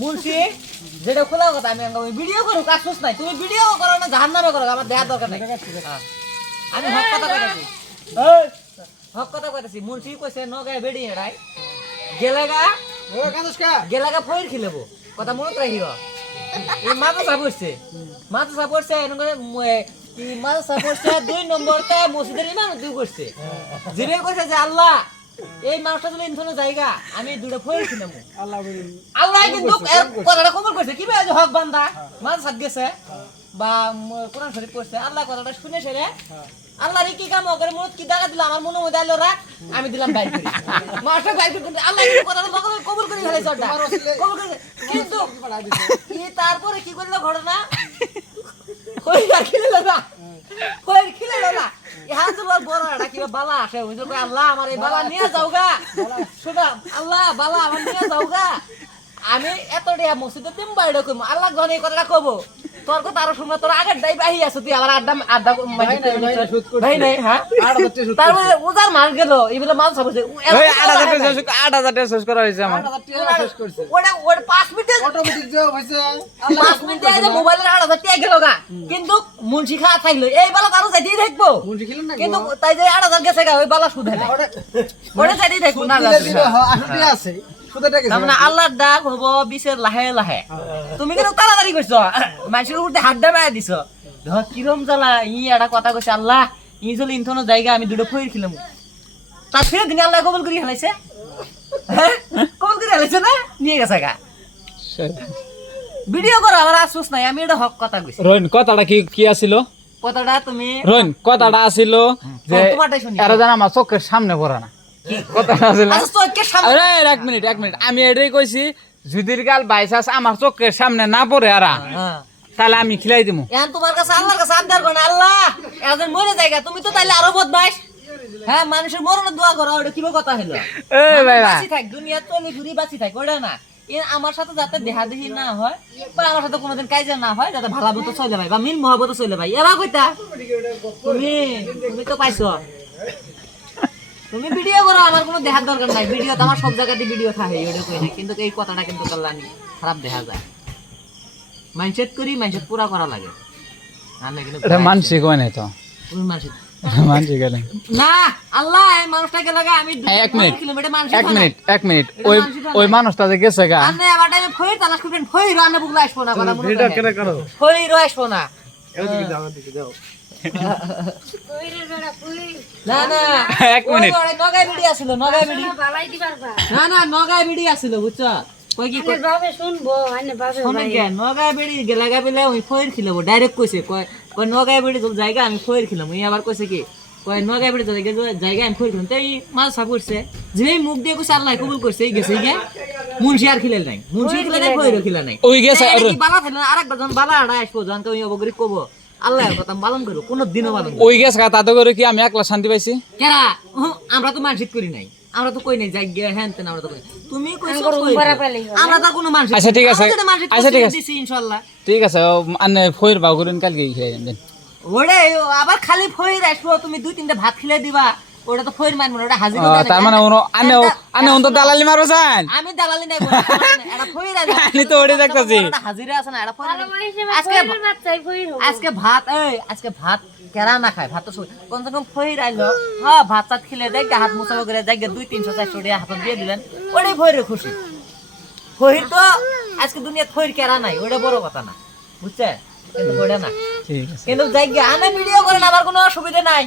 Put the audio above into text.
মুন্সি যেটা খোলা কথা আমি ভিডিও করো কাজ শেষ নাই তুমি ভিডিও করো না জাহান্নামে করো আমার দেখার দরকার নাই আমি হক কথা কইতাছি এই হক কথা কইতাছি মুন্সি কইছে নগায় বেডি এড়াই গেলাগা ও কান্দুসকা গেলাগা ফইর খিলেবো কথা মনে রাখিও এই মাথা সাপড়ছে এরকম করে এই মাথা সাপড়ছে 2 নম্বরতে মসজিদের ইমাম দুই করছে জিবে কইছে যে আল্লাহ এই মানুষটা যদি ইনফোনে জায়গা আমি দুটো ফইর খিলামু আল্লাহ কিন্তু কথাটা কবুল করছে কি ভাই হক বান্দা মাথা সাপ গেছে বা কোরআন শরীফ পড়ছে আল্লাহ কথাটা শুনে সেরে আল্লাহর কি কাম করে মত কি দাগা দিল আমার মনে মধ্যে আইলো রাখ আমি দিলাম বাইর করে মাস্টার বাইর করে আল্লাহ কি কথাটা কবুল করে ফেলে চড়টা কবুল করে কিন্তু কি তারপরে কি করলো ঘটনা কই আর খিলে না ইহান তো বড়টা কি বালা আসে ওই যে আল্লাহ আমার এই বালা নিয়ে যাওগা শোনা আল্লাহ বালা আমার নিয়ে যাওগা আমি এত টাকা মসজিদে তিন বাইরে কইম আল্লাহ গনে এই কথাটা কব তোর কথা আরো শুনবা তোর আগের দাই বাহি আছে তুই আবার আড্ডা ভাই নাই হ্যাঁ তারপরে ওজার মার গেল এগুলো মাল সাবছে এই 8000 টাকা শেষ করা হয়েছে আমার ওটা 5 মিনিটে অটোমেটিক জব হইছে 5 মিনিটে এই মোবাইলের 8000 টাকা গেল গা কিন্তু মুন্সি খা থাকলো এই বালা তারও যাইতেই থাকবো মুন্সি খিলেন না কিন্তু তাই যে 8000 গেছে গা ওই বালা সুদ হয় ওটা যাইতেই থাকবো না আসলে আছে সুদাটা গেছে মানে আল্লাহর ডাক হবো বিশের লাহে লাহে তুমি কিন্তু তাড়াতাড়ি কইছো মানুষের উপরে হাত দাবায় দিছো ধর কিরম জ্বালা একটা কথা কইছে আল্লাহ যদি ইনথনো জায়গা আমি দুটো ফইর খিলাম তার ফিরে দিন আল্লাহ কবুল করি হেলাইছে কবুল করি হেলাইছে না নিয়ে গেছে গা ভিডিও করো আমার আফসোস নাই আমি এটা হক কথা কইছি রোহিন কথাটা কি আছিল কথাটা তুমি রোহিন কথাটা আছিল যে তোমারটাই শুনি এরা জানা আমার চোখের সামনে পড়া না কথাটা আছিল আচ্ছা চোখের সামনে আরে এক মিনিট আমি এটাই কইছি যদির গাল বাইসাস আমার চোখের সামনে না পড়ে আরা হ্যাঁ তাহলে আমি খিলাই দিমু এখন তোমার কাছে আল্লাহর কাছে আবদার করো না আল্লাহ একজন মরে জায়গা তুমি তো তাইলে আরো বদমাইশ হ্যাঁ মানুষের মরণের দোয়া করো ওটা কিবা কথা হলো এই ভাইরা বাঁচি থাক দুনিয়া চলে ঘুরি বাঁচি থাক ওটা না আমার সাথে যাতে দেহাদেহি না হয় বা আমার সাথে কোনোদিন কাজে না হয় যাতে ভালো মতো চলে ভাই বা মিল মহব্বত চলে ভাই এবার কইতা তুমি তো পাইছো তুমি ভিডিও করো আমার কোনো দেখার দরকার নাই ভিডিও তো আমার সব জায়গাতে ভিডিও থাকে ওটা কই না কিন্তু এই কথাটা কিন্তু কল্যাণী খারাপ দেখা যায় মাইন্ডসেট করি মাইন্ডসেট পুরা করা লাগে এটা মানসিক হয় না তো তুমি মানসিক মানসিক না না আল্লাহ এই মানুষটাকে লাগা আমি 1 কিলোমিটার মিনিট ওই মানুষটা যে গেছে গা আনে আবার টাইমে ফইর তালাশ করবেন ফইর আনে বুগলা আসবো না কথা মনে ভিডিও কেন করো ফইর আসবো না এদিকে যাও এদিকে যাও না না 1 মিনিট নগাই ভিডিও আছিল নগাই ভিডিও না নগাই ভিডিও আছিল বুঝছো কই কি ভাবে শুনবো আনে ভাবে শুনুন কেন নগাই ভিডিও গেলাগা বিলে ওই ফইর খিলাবো ডাইরেক্ট কইছে কই নগাই ভিডিও জায়গা আমি ফইর খিলাম এই আবার কইছে কি কই নগাই ভিডিও জায়গা আমি ফইর খিলাম তাই মাল সাপ করছে যে মুখ দিয়ে কইছে আল্লাহ কবুল করছে এই গেছে গে মুন্সি আর খিলেল নাই মুন্সি খিলে নাই ফইর খিলা নাই ওই গেছে আর কি বালা থাকলে আরেকবার যখন বালা আড়া আসবো যখন কই অবগরি কব আল্লাহর কথা পালন করো কোন দিনও পালন ওই গেছে গা তাতে করে কি আমি একলা শান্তি পাইছি কেরা আমরা তো মানসিক করি নাই আমরা তো কই নাই যাই গে হ্যানতেন আমরা তো কই তুমি কইছো আমরা তো কোনো মানসিক আচ্ছা ঠিক আছে আচ্ছা ঠিক আছে দিছি ইনশাআল্লাহ ঠিক আছে আনে ফইর বাউ করেন কালকে খেয়ে দেন ওরে আবার খালি ফইর আসবো তুমি দুই তিনটা ভাত খেলে দিবা ওটা তো ফইর মানবো না ওটা হাজির তার মানে আনে তো দালালি মারো যান আমি দালালি নাই এটা ফইর আছে আমি তো ওড়ে দেখতাছি হাজিরা আছে না এটা ফইর আজকে ভাত কেরা না খায় ভাত তো কোন রকম ফইর আইলো হ্যাঁ ভাত চাত খেলে দেখ হাত মুছাবো করে দেখ 200-300 400 টাকা হাত দিয়ে দিলেন ওটাই ফইরের খুশি ফইর তো আজকে দুনিয়া ফইর কেরা নাই ওটা বড় কথা না বুঝছেন কিন্তু ওটা না ঠিক আছে কিন্তু জায়গা আনে ভিডিও করেন আমার কোনো অসুবিধা নাই